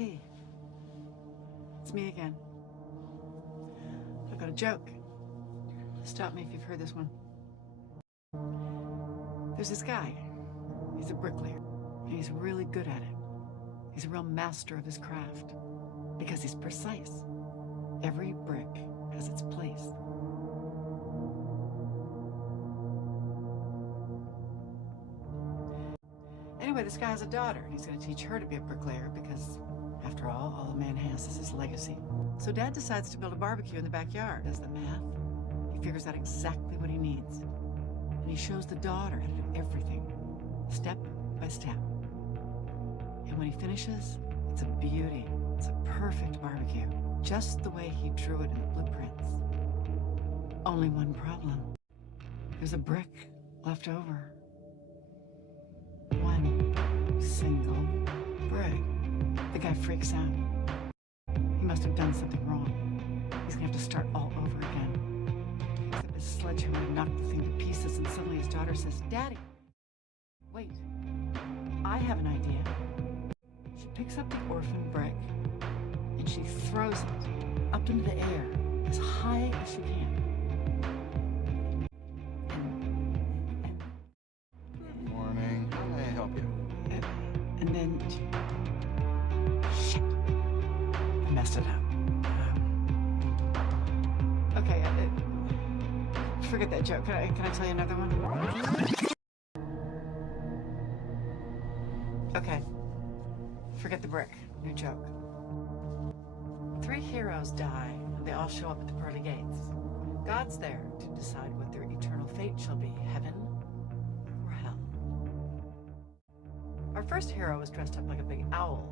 Hey, it's me again. I've got a joke. Stop me if you've heard this one. There's this guy. He's a bricklayer, and he's really good at it. He's a real master of his craft because he's precise. Every brick has its place. Anyway, this guy has a daughter, and he's going to teach her to be a bricklayer because, after all a man has is his legacy. So Dad decides to build a barbecue in the backyard. Does the math. He figures out exactly what he needs. And he shows the daughter how to do everything, step by step. And when he finishes, it's a beauty. It's a perfect barbecue, just the way he drew it in the blueprints. Only one problem. There's a brick left over. One single brick. The guy freaks out. He must have done something wrong. He's gonna have to start all over again. He picks up his sledgehammer and knocks the thing to pieces, and suddenly his daughter says, "Daddy, wait, I have an idea." She picks up the orphan brick and she throws it up into the air as high as she can. Good morning. How may I help you? And then shit, I messed it up. Okay, forget that joke. Can I tell you another one? Okay, forget the brick. New joke. 3 heroes die, and they all show up at the pearly gates. God's there to decide what their eternal fate shall be, heaven or hell. Our first hero was dressed up like a big owl,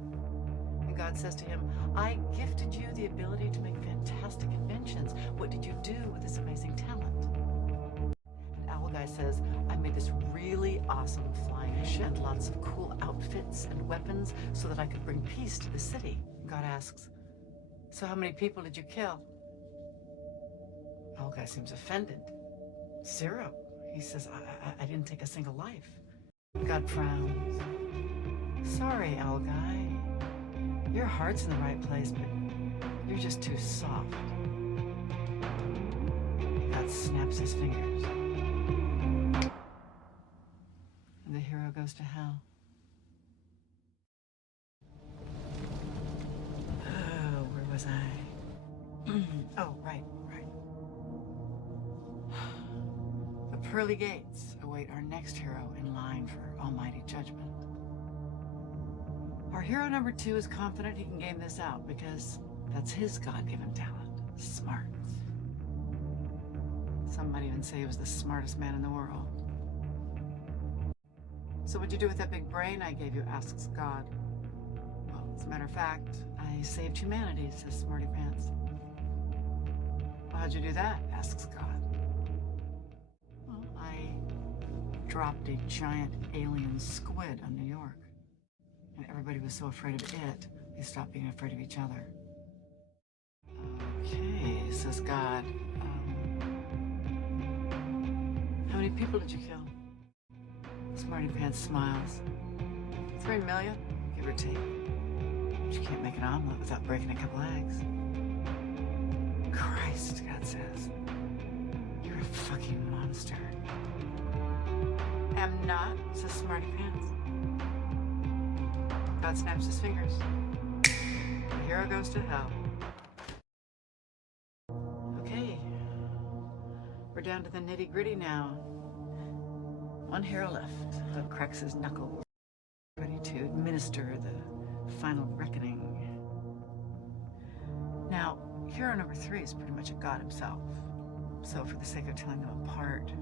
and God says to him, "I gifted you the ability to make fantastic inventions. What did you do with this amazing talent?" And Owl Guy says, "I made this really awesome flying ship and lots of cool outfits and weapons so that I could bring peace to the city." God asks, "So how many people did you kill?" Owl Guy seems offended. 0. He says, I didn't take a single life." God frowns. "Sorry, Owl Guy. Your heart's in the right place, but you're just too soft." God snaps his fingers. And the hero goes to hell. Oh, where was I? Oh, right. The pearly gates await our next hero in line for almighty judgment. Our hero number 2 is confident he can game this out because that's his God-given talent, smarts. Some might even say he was the smartest man in the world. "So what'd you do with that big brain I gave you?" asks God. "Well, as a matter of fact, I saved humanity," says Smarty Pants. "Well, how'd you do that?" asks God. "Well, I dropped a giant alien squid on New York. And everybody was so afraid of it, they stopped being afraid of each other." "Okay," says God. "How many people did you kill?" Smarty Pants smiles. 3 million, give or take. But you can't make an omelet without breaking a couple eggs. "Christ," God says. "You're a fucking monster." "Am not," says Smarty Pants. God snaps his fingers. The hero goes to hell. Okay, we're down to the nitty-gritty now. One hero left. God cracks his knuckles, ready to administer the final reckoning. Now, hero number 3 is pretty much a god himself. So for the sake of telling them apart,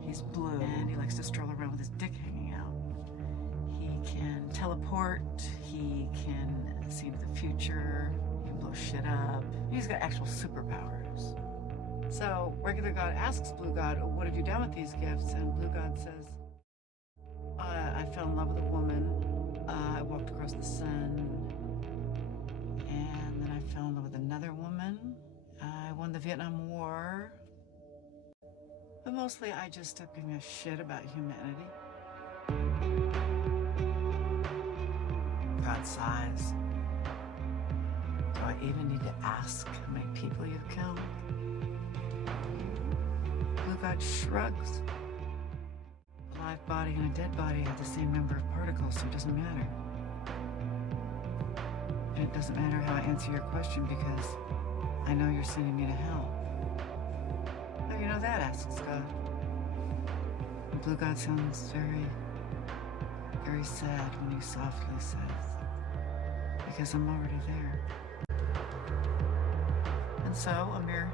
he's blue and he likes to stroll around with his dick hanging out. He can teleport, he can see into the future, he can blow shit up. He's got actual superpowers. So regular God asks Blue God, "What have you done with these gifts?" And Blue God says, I fell in love with a woman, I walked across the sun, and then I fell in love with another woman, I won the Vietnam War, but mostly I just stopped giving a shit about humanity." God sighs. I even need to ask how many people you've killed? Blue God shrugs. A live body and a dead body have the same number of particles, so it doesn't matter. And it doesn't matter how I answer your question because I know you're sending me to hell. How do you know that? Asks God. And Blue God sounds very, very sad when he softly says, because I'm already there. And so, a mere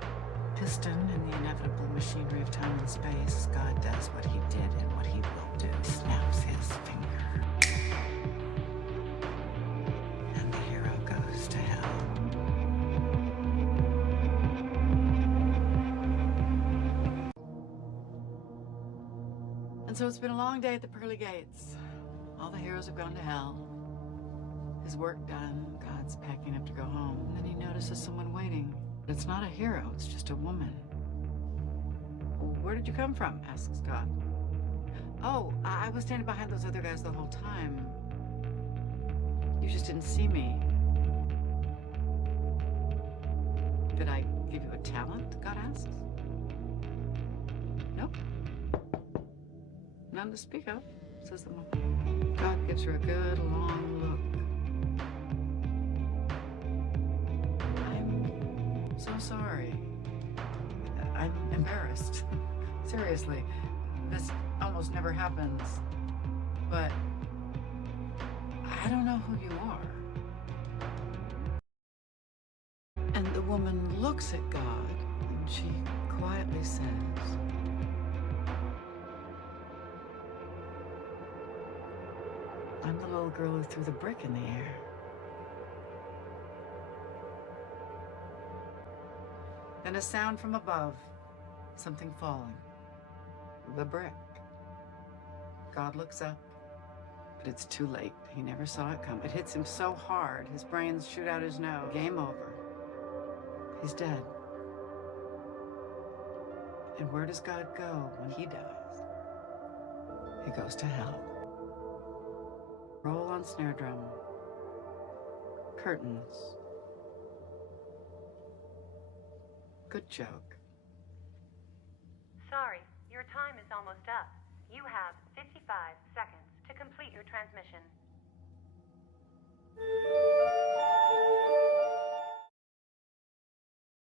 piston in the inevitable machinery of time and space, God does what he did and what he will do. Snaps his finger. And the hero goes to hell. And so it's been a long day at the pearly gates. All the heroes have gone to hell. His work done, God's packing up to go home. And then he notices someone waiting. It's not a hero, it's just a woman. Where did you come from? Asks God. Oh, I was standing behind those other guys the whole time. You just didn't see me. Did I give you a talent? God asks. Nope. None to speak of, says the woman. God gives her a good long look. I'm so sorry. I'm embarrassed. Seriously, this almost never happens. But I don't know who you are. And the woman looks at God and she quietly says, I'm the little girl who threw the brick in the air. Then a sound from above, something falling. The brick. God looks up, but it's too late. He never saw it come. It hits him so hard, his brains shoot out his nose. Game over. He's dead. And where does God go when he dies? He goes to hell. Roll on snare drum. Curtains. Good joke. Sorry, your time is almost up. You have